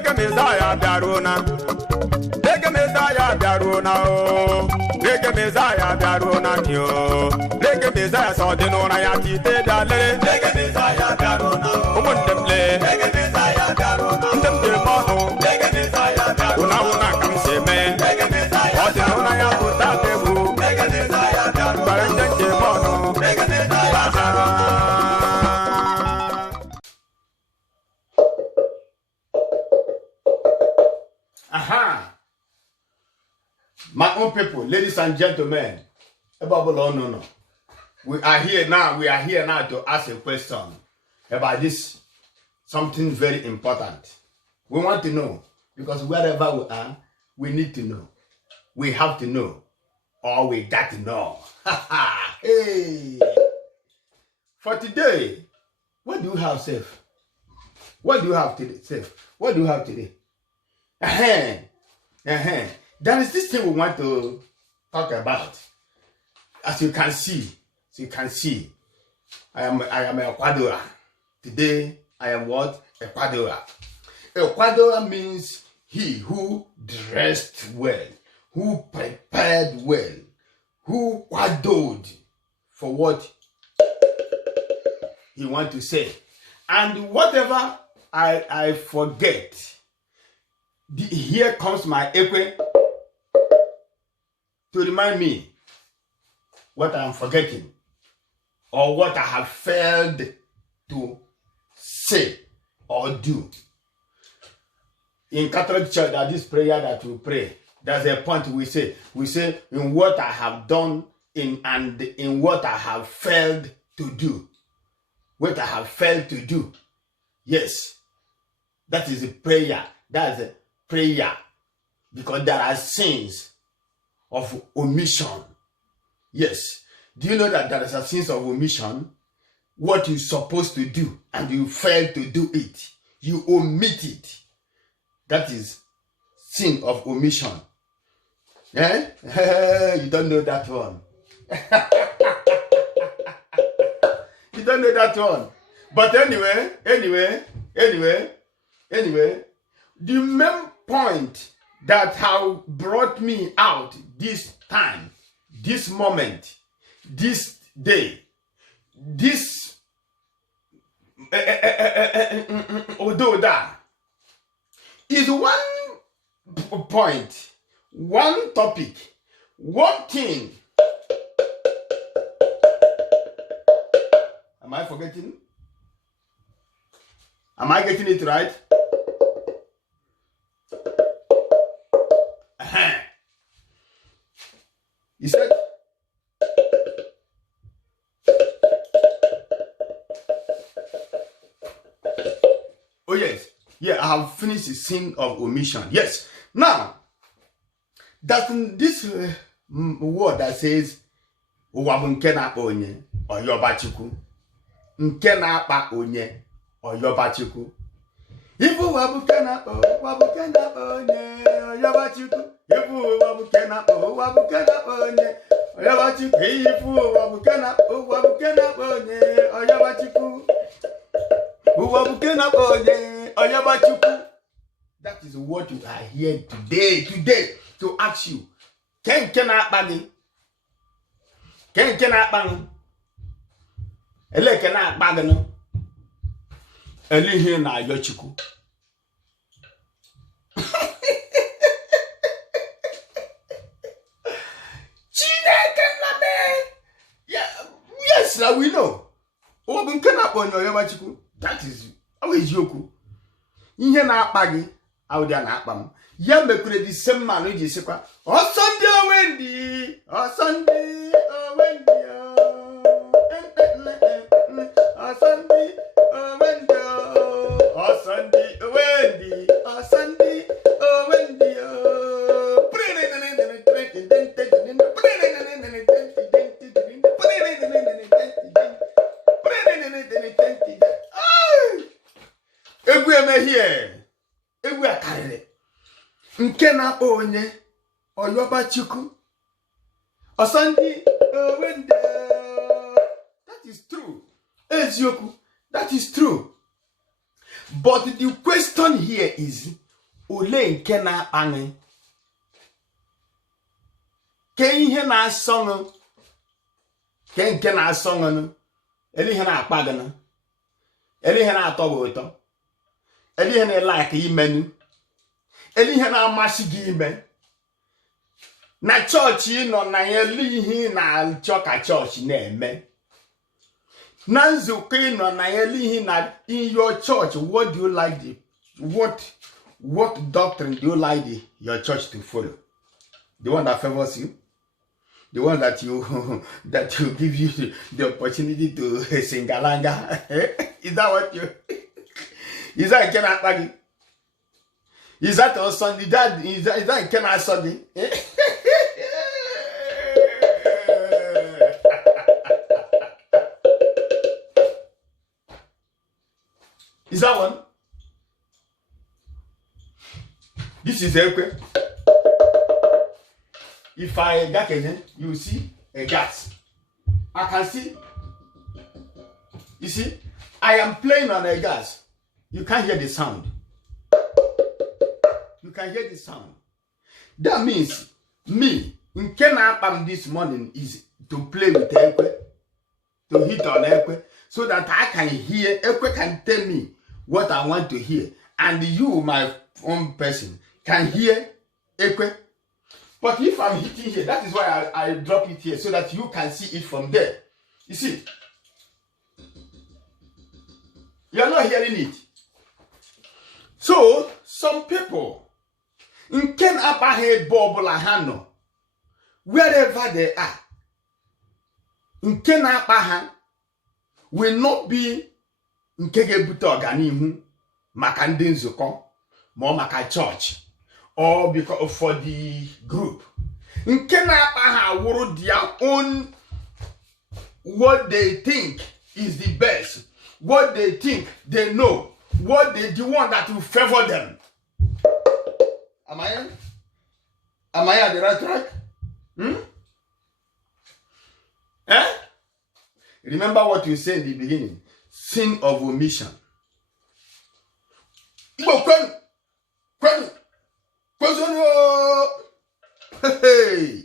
Reggae Messiah Daruna. Reggae Messiah Daruna. Reggae Messiah Daruna. Reggae Messiah saw the Nona Yati Dale. Reggae Messiah Daruna. Reggae Messiah Daruna. Reggae Messiah Daruna. Una come say me. Reggae Messiah. What the Nona Yakuta Debu. Reggae Messiah Daruna. Barangay Reggae Messiah Daruna. Aha! My own people, ladies and gentlemen, no. We are here now to ask a question about this, something very important. We want to know, because wherever we are, we need to know. We have to know, or we got to know. Hey! For today, what do you have, Safe? What do you have today, Safe? What do you have today? There is this thing we want to talk about. As you can see, I am a Ecuador. Today I am what? Ecuador. Ecuador means he who dressed well, who prepared well, who quadoed for what he want to say. And whatever I forget, here comes my ekwe to remind me what I am forgetting or what I have failed to say or do. In Catholic Church, that this prayer that we pray, there's a point we say in what I have done and in what I have failed to do. What I have failed to do. Yes, that is a prayer. That is a prayer, because there are sins of omission. Yes. Do you know that there is a sins of omission? What you're supposed to do and you fail to do it. You omit it. That is sin of omission. Eh? You don't know that one. You don't know that one. But anyway, the main point that have brought me out this time, this moment, this day, this Ododa is one point, one topic, one thing. Am I forgetting? Am I getting it right? He said, oh yes, yeah, I have finished the sin of omission. Yes. Now, that this word that says, Uwabunkena onye, or yobachiku, nkena pa onye, or yobachiku. If Uwabukena onye, or yobachiku. Ifu wabukena onye oyabachiku. Ifu wabukena onye oyabachiku. Wabukena onye oyabachiku. That is what you are here today to ask you. Ken akpani. Ele kena akpagano. Elihe na ayochiku. Yes, we know. That is always yoku. Ihe na akpa gi, awudia na akpa m. Ya mekure di same man o ji sekwa. O Sunday Wendy, o Sunday Wendy. O Sunday Wendy, o Sunday Wendy, o Sunday Wendy. Here, we are carried. Nkena onye, oyobachiku, o Sunday when that is true. Ezioku, that is true. But the question here is, ole nke na-akpanye ke ihe na-asọnụ ke nke na-asọnụ ele ihe na-akpa gị na ele ihe na-atọ gị ụtọ ele ihe na-like imenu ele ihe na-amasị gị ime na chọọchị nọ na ya ele ihe na-achọ ka chọọchị na-eme na nzukọ nọ na ya ele ihe na in your church. What do you like what doctrine do you like your church to follow? The one that favors you? The one that will give you the opportunity to sing alanga? Is that what you? Is that cannot bag? Is that on Sunday? Is that cannot Sunday? Is that one? This is akpa. If I get it, you see a gas. I can see. You see, I am playing on a gas. You can't hear the sound. You can hear the sound. That means me in Kenapam this morning is to play with akpa, to hit on akpa, so that I can hear. Akpa can tell me what I want to hear, and you, my own person, can hear akpa. But if I'm hitting here, that is why I drop it here, so that you can see it from there. You see, you are not hearing it. So some people in Ken upper head bubble hano, wherever they are, in Ken upper hand will not be in Kegebuto Ganimu, Makandinzuko, more Maka Church, or because for the group. In Kenapa wrote their own what they think is the best, what they think they know, what they the one that will favor them. Am I at the right track? Remember what you said in the beginning. Sin of omission. Hey,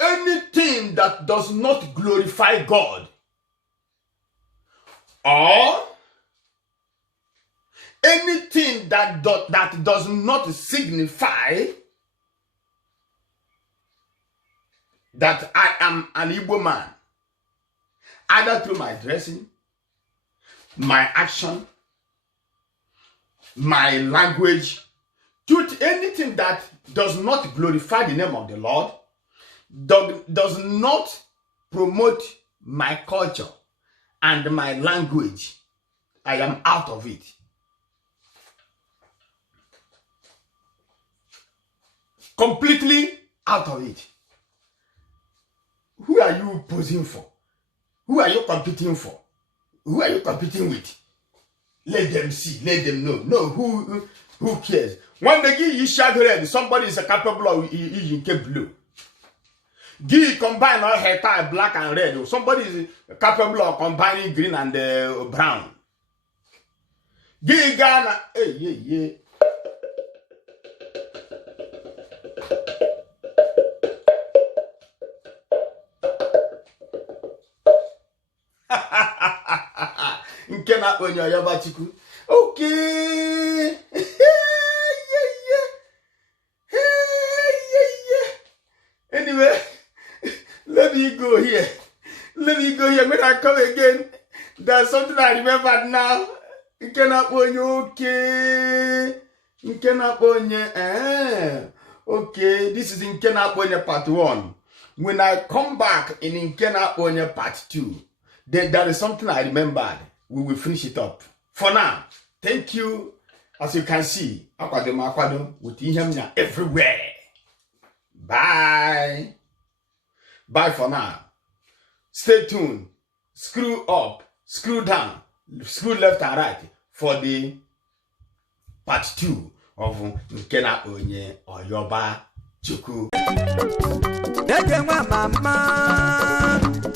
anything that does not glorify God, or anything that does not signify that I am an Igbo man, either through my dressing, my action, my language, anything that does not glorify the name of the Lord, does not promote my culture and my language, I am out of it. Completely out of it. Who are you posing for? Who are you competing for? Who are you competing with? Let them see, let them know. No, who cares? When they give you shag red, somebody is capable of using blue. Give combine all hair tie black and red. Somebody is capable of combining green and brown. Give Ghana, yeah. Okay. Anyway, let me go here. When I come again, there's something I remembered now. Okay, this is Nkena Ponye part 1. When I come back in Nkena Ponye part 2, then there is something I remembered. We will finish it up. For now, thank you. As you can see, Akwado with Ihemnya everywhere. Bye. Bye for now. Stay tuned. Screw up, screw down, screw left and right for the part 2 of Nkena Onye Oyoba Chuku. Reggae mama,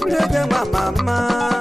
reggae mama.